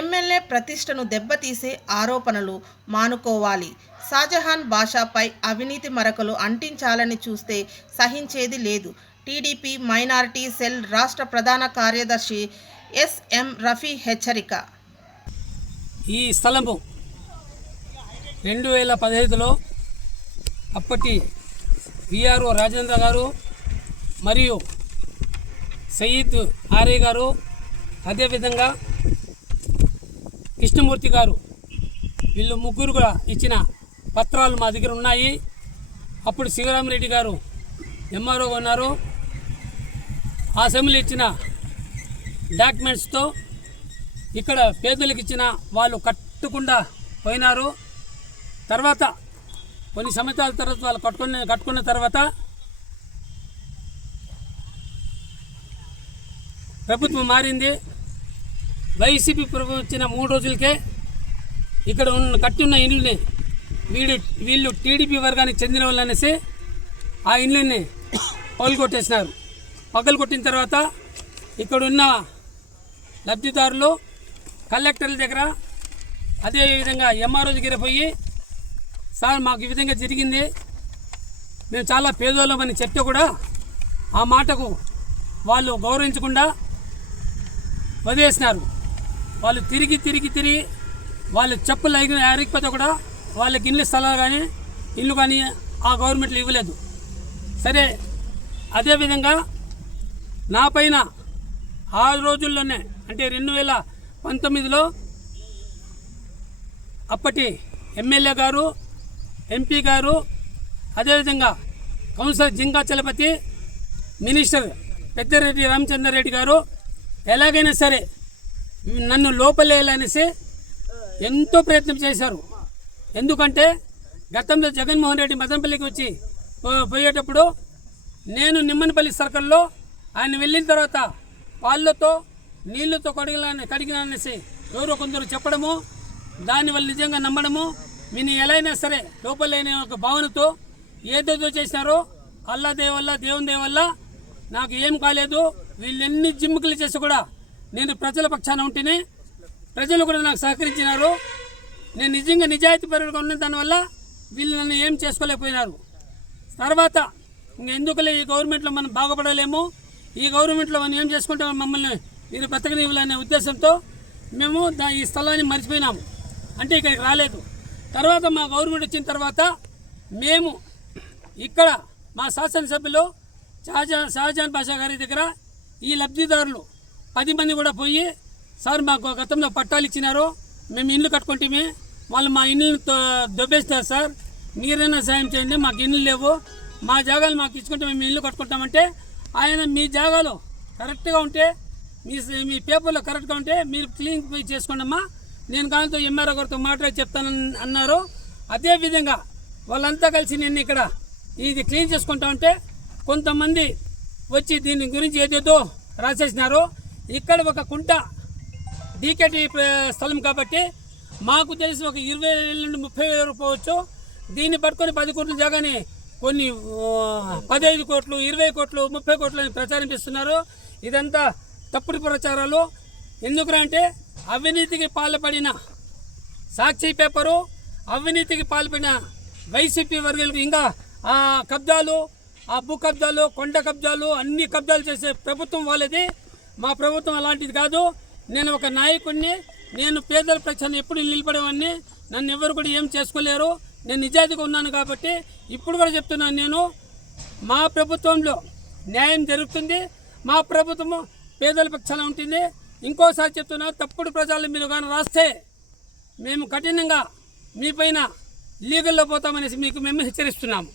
MLA ప్రతిష్టను దెబ్బతీసే ఆరోపణలు మానుకోవాలి. షాజహాన్ భాషాపై అవినీతి మరకలు అంటించాలని చూస్తే సహించేది లేదు. టీడీపీ మైనారిటీ సెల్ రాష్ట్ర ప్రధాన కార్యదర్శి ఎస్ఎం రఫీ హెచ్చరిక. ఈ స్థలము రెండు వేల పదహైదులో అప్పటి విఆర్ఓ రాజేంద్ర గారు మరియు సయీద్ ఆర్య గారు అదేవిధంగా కృష్ణమూర్తి గారు వీళ్ళు ముగ్గురు కూడా ఇచ్చిన పత్రాలు మా దగ్గర ఉన్నాయి. అప్పుడు శివరామరెడ్డి గారు ఎంఆర్ఓ ఉన్నారు. ఆ అసెంబ్లీ ఇచ్చిన డాక్యుమెంట్స్తో ఇక్కడ పేదలకు ఇచ్చిన వాళ్ళు కట్టకుండా పోయినారు. తర్వాత కొన్ని సంవత్సరాల తర్వాత వాళ్ళు కట్టుకున్న కట్టుకున్న తర్వాత ప్రభుత్వం మారింది. వైసీపీ ప్రభుత్వం వచ్చిన మూడు రోజులకే ఇక్కడ ఉన్న కట్టి ఉన్న ఇండ్లని వీడు వీళ్ళు టీడీపీ వర్గానికి చెందిన వాళ్ళు అనేసి ఆ ఇండ్లని పగులు కొట్టేసినారు పగలు కొట్టిన తర్వాత ఇక్కడున్న లబ్ధిదారులు కలెక్టర్ల దగ్గర అదేవిధంగా ఎంఆర్ఓ దగ్గర పోయి సార్ మాకు ఈ విధంగా జరిగింది. మేము చాలా పేదోళ్ళమని చెప్తే కూడా ఆ మాటకు వాళ్ళు గౌరవించకుండా వదిలేసినారు. వాళ్ళు తిరిగి తిరిగి తిరిగి వాళ్ళు చెప్పులు అరిగి అరిగిపోతే కూడా వాళ్ళకి ఇల్లు స్థలాలు కానీ ఇల్లు కానీ ఆ గవర్నమెంట్లు ఇవ్వలేదు. సరే అదేవిధంగా నా పైన ఆ రోజుల్లోనే అంటే రెండు వేల పంతొమ్మిదిలో అప్పటి ఎమ్మెల్యే గారు ఎంపీ గారు అదేవిధంగా కౌన్సిలర్ జింకా చలపతి మినిస్టర్ పెద్దిరెడ్డి రామచంద్రారెడ్డి గారు ఎలాగైనా సరే నన్ను లోపలేయాలనేసి ఎంతో ప్రయత్నం చేశారు. ఎందుకంటే గతంలో జగన్మోహన్ రెడ్డి మదనపల్లికి వచ్చి పో- పోయేటప్పుడు నేను నిమ్మనపల్లి సర్కిల్లో ఆయన వెళ్ళిన తర్వాత పాళ్ళతో నీళ్ళతో కడిగిన కడిగిననేసి ఎవరో కొందరు చెప్పడము దాన్ని వాళ్ళు నిజంగా నమ్మడము మీరు ఎలా అయినా సరే లోపలేని ఒక భావనతో ఏదేదో చేసినారో అల్లా దేవల్ల దేవుని దేవల్ల నాకు ఏం కాలేదు. వీళ్ళు ఎన్ని జిమ్ముకులు చేసి కూడా నేను ప్రజల పక్షాన ఉంటేనే ప్రజలు కూడా నాకు సహకరించినారు. నేను నిజంగా నిజాయితీ పరుడుగా ఉన్న దానివల్ల వీళ్ళు నన్ను ఏం చేసుకోలేకపోయినారు. తర్వాత ఇంక ఎందుకులే ఈ గవర్నమెంట్లో మనం బాగుపడలేము? ఈ గవర్నమెంట్లో మనం ఏం చేసుకుంటే మమ్మల్ని మీరు బతకనివ్వాలనే ఉద్దేశంతో మేము దా ఈ స్థలాన్ని మర్చిపోయినాము. అంటే ఇక్కడికి రాలేదు. తర్వాత మా గవర్నమెంట్ వచ్చిన తర్వాత మేము ఇక్కడ మా శాసనసభ్యులు షాజహాన్ షాజహాన్ బాషా గారి దగ్గర ఈ లబ్ధిదారులు పది మంది కూడా పోయి సార్ మాకు గతంలో పట్టాలు ఇచ్చినారు మేము ఇల్లు కట్టుకుంటే వాళ్ళు మా ఇల్లు దొబ్బేస్తారు సార్. మీరైనా సాయం చేయండి మాకు ఇల్లు లేవు. మా జాగాలు మాకు ఇచ్చుకుంటే మేము ఇల్లు కట్టుకుంటామంటే ఆయన మీ జాగాలు కరెక్ట్గా ఉంటే మీ మీ పేపర్లో కరెక్ట్గా ఉంటే మీరు క్లీన్ పోయి చేసుకోండమ్మా నేను కాంతో ఎంఆర్ఓ గారితో మాట్లాడి చెప్తాను అన్నారు. అదేవిధంగా వాళ్ళంతా కలిసి నేను ఇక్కడ ఇది క్లీన్ చేసుకుంటా ఉంటే కొంతమంది వచ్చి దీని గురించి ఏదేదో రాసేసినారు. ఇక్కడ ఒక కుంట డీకేటీ స్థలం కాబట్టి మాకు తెలిసి ఒక ఇరవై వేల నుండి ముప్పై వేల రూపాయలు దీన్ని పట్టుకొని పది కోట్లు జగని కొన్ని పదహైదు కోట్లు ఇరవై కోట్లు ముప్పై కోట్లు అని ప్రచారం చేస్తున్నారు. ఇదంతా తప్పుడు ప్రచారాలు. ఎందుకురా అంటే అవినీతికి పాల్పడిన సాక్షి పేపరు అవినీతికి పాల్పడిన వైసీపీ వర్గాలకు ఇంకా ఆ కబ్జాలు ఆ భూ కబ్జాలు కొండ కబ్జాలు అన్ని కబ్జాలు చేసే ప్రభుత్వం వాళ్ళది. మా ప్రభుత్వం అలాంటిది కాదు. నేను ఒక నాయకుడిని నేను పేదల ప్రచారం ఎప్పుడు నిలబడేవాడిని. నన్ను ఎవరు కూడా ఏం చేసుకోలేరు. నేను నిజాయితీగా ఉన్నాను కాబట్టి ఇప్పుడు కూడా చెప్తున్నాను నేను. మా ప్రభుత్వంలో న్యాయం జరుగుతుంది. మా ప్రభుత్వము పేదల పక్షాన ఉంటుంది. ఇంకోసారి చెప్తున్నా తప్పుడు ప్రజలు మీరు కానీ రాస్తే మేము కఠినంగా మీ పైన లీగల్లో పోతామనేసి మీకు మేము హెచ్చరిస్తున్నాము.